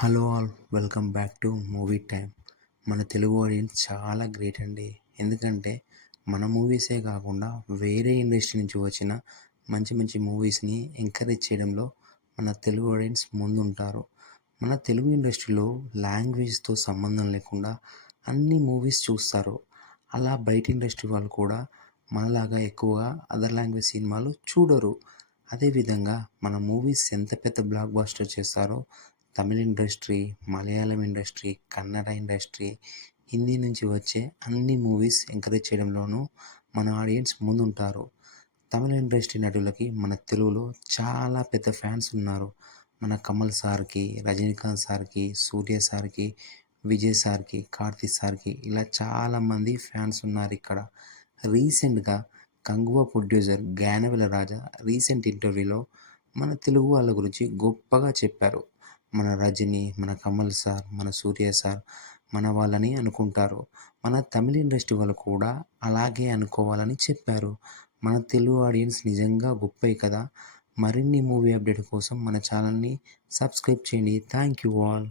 Hello all welcome back to movie time. మన Telugu audience చాలా great అండి. ఎందుకంటే మన మూవీసే కాకుండా వేరే ఇండస్ట్రీ నుంచి వచ్చిన మంచి మంచి మూవీస్ని ఎంకరేజ్ చేయడంలో మన తెలుగు ఆడియన్స్ ముందుంటారు. మన తెలుగు ఇండస్ట్రీలో లాంగ్వేజ్తో సంబంధం లేకుండా అన్ని మూవీస్ చూస్తారు. అలా బయట ఇండస్ట్రీ వాళ్ళు కూడా మనలాగా ఎక్కువగా అదర్ లాంగ్వేజ్ సినిమాలు చూడరు. అదేవిధంగా మన మూవీస్ ఎంత పెద్ద బ్లాక్ బస్టర్ చేస్తారో Tamil industry, Malayalam industry, Kannada industry, Hindi నుంచి వచ్చే అన్ని మూవీస్ ఎంకరేజ్ చేయడంలోనూ మన ఆడియన్స్ ముందుంటారు. తమిళ ఇండస్ట్రీ నటులకి మన తెలుగులో చాలా పెద్ద ఫ్యాన్స్ ఉన్నారు. మన కమల్ సార్కి, రజనీకాంత్ సార్కి, సూర్య సార్కి, విజయ్ సార్కి, కార్తీ సార్కి ఇలా చాలామంది ఫ్యాన్స్ ఉన్నారు ఇక్కడ. రీసెంట్గా కంగువ ప్రొడ్యూసర్ జ్ఞానవేల రాజా రీసెంట్ ఇంటర్వ్యూలో మన తెలుగు వాళ్ళ గురించి గొప్పగా చెప్పారు. మన రజనీ, మన కమల్ సార్, మన సూర్య సార్ మన వాళ్ళని అనుకుంటారు. మన తమిళ ఇండస్ట్రీ వాళ్ళు కూడా అలాగే అనుకోవాలని చెప్పారు. మన తెలుగు ఆడియన్స్ నిజంగా గొప్పే కదా. మరిన్ని మూవీ అప్డేట్ కోసం మన ఛానల్ని సబ్స్క్రైబ్ చేయండి. Thank you all.